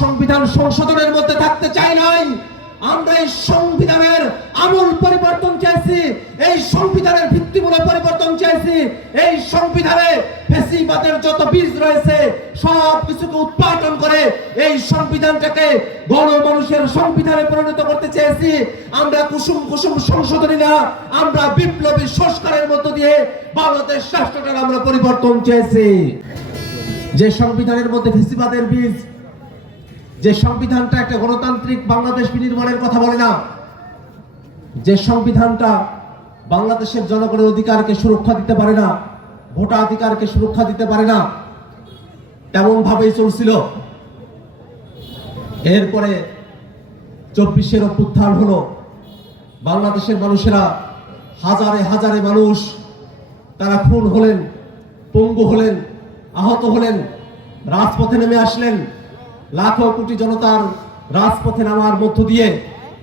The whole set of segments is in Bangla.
সংবিধান সংশোধনের মধ্যে থাকতে চাই নাই, আমরা এই সংবিধানের আমূল পরিবর্তন চাইছি, এই সংবিধানের ভিত্তিমূলক পরিবর্তন চাইছি। এই সংবিধানে ফ্যাসিবাদের যত বীজ রয়েছে সব কিছুকে উৎপাদন করে এই সংবিধানটাকে গণমানুষের সংবিধানে পরিণত করতে চেয়েছি। আমরা কুসুম কুসুম সংশোধনী না, আমরা বিপ্লবী সংস্কারের মধ্য দিয়ে বাংলাদেশ রাষ্ট্রটার আমরা পরিবর্তন চেয়েছি। যে সংবিধানের মধ্যে ফ্যাসিবাদের বীজ, যে সংবিধানটা একটা গণতান্ত্রিক বাংলাদেশ বিনির্মাণের কথা বলে না, যে সংবিধানটা বাংলাদেশের জনগণের অধিকারকে সুরক্ষা দিতে পারে না, ভোটাধিকারকে সুরক্ষা দিতে পারে না, তেমন ভাবেই চলছিল। এরপরে 24-এর অভ্যুত্থান হলো, বাংলাদেশের মানুষেরা হাজারে হাজারে মানুষ তারা খুন হলেন, পঙ্গু হলেন, আহত হলেন, রাজপথে নেমে আসলেন। লাখো কোটি জনতার রাজপথে নামার মধ্য দিয়ে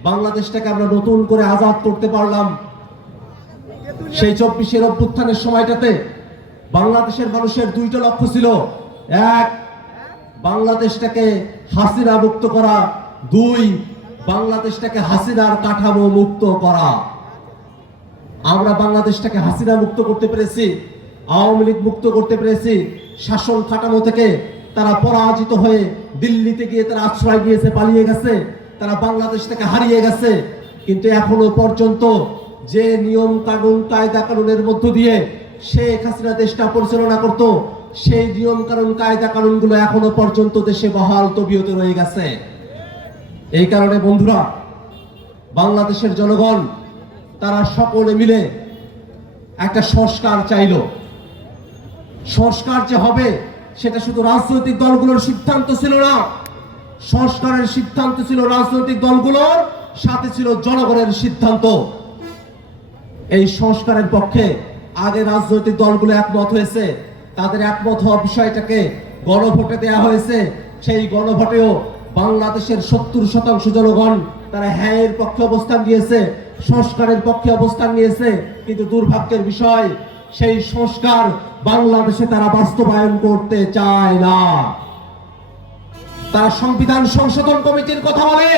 বাংলাদেশটাকে আমরা নতুন করে আজাদ করতে পারলাম। সেই 24-এর অভ্যুত্থানের সময়টাতে বাংলাদেশের মানুষের দুইটা লক্ষ্য ছিল। এক, বাংলাদেশটাকে হাসিনা মুক্ত করা। দুই, বাংলাদেশটাকে হাসিনার কাঠামো মুক্ত করা। আমরা বাংলাদেশটাকে হাসিনা মুক্ত করতে পেরেছি, আওয়ামী লীগ মুক্ত করতে পেরেছি। শাসন কাঠামো থেকে তারা পরাজিত হয়ে দিল্লিতে গিয়ে তারা আশ্রয় নিয়েছে, পালিয়ে গেছে, তারা বাংলাদেশ থেকে হারিয়ে গেছে। কিন্তু এখনো পর্যন্ত যে নিয়ম কানুন কায়দা কানুনের মধ্য দিয়ে শেখ হাসিনা দেশটা পরিচালনা করত, সেই নিয়ম কানুন কায়দা কানুনগুলো এখনো পর্যন্ত দেশে বহাল তবিয়তে রয়ে গেছে। এই কারণে বন্ধুরা, বাংলাদেশের জনগণ তারা সকলে মিলে একটা সংস্কার চাইল। সংস্কার যে হবে সেটা শুধু রাজনৈতিক দলগুলোর সিদ্ধান্ত ছিল না, সংস্কারের সিদ্ধান্ত ছিল রাজনৈতিক দলগুলোর, সাথে ছিল জনগণের সিদ্ধান্ত। এই সংস্কারের পক্ষে আগে রাজনৈতিক দলগুলো একমত হয়েছে, তাদের একমত হওয়া বিষয়টাকে গণভোটে দেয়া হয়েছে। সেই গণভোটেও বাংলাদেশের 70% জনগণ তারা হ্যাঁ এর পক্ষে অবস্থান নিয়েছে, সংস্কারের পক্ষে অবস্থান নিয়েছে। কিন্তু দুর্ভাগ্যের বিষয়, সেই সংস্কার বাংলাদেশে তারা বাস্তবায়ন করতে চায় না। তারা সংবিধান সংশোধন কমিটির কথা বলে।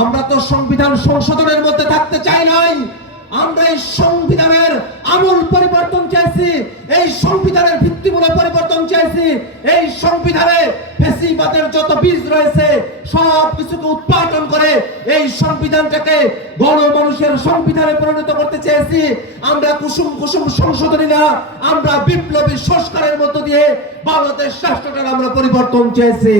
আমরা তো সংবিধান সংশোধনের মধ্যে থাকতে চাই নাই, আমরা এই সংবিধানের আমূল পরিবর্তন চাইছি, এই সংবিধানের ভিত্তিমূলক পরিবর্তন চাইছি। এই সংবিধানে ফ্যাসিবাদের যত বীজ রয়েছে সব কিছুকে উৎপাদন করে এই সংবিধানটাকে গণমানুষের সংবিধানে পরিণত করতে চেয়েছি। আমরা কুসুম কুসুম সংশোধনী না, আমরা বিপ্লবী সংস্কারের মধ্য দিয়ে বাংলাদেশ রাষ্ট্রটার আমরা পরিবর্তন চেয়েছি।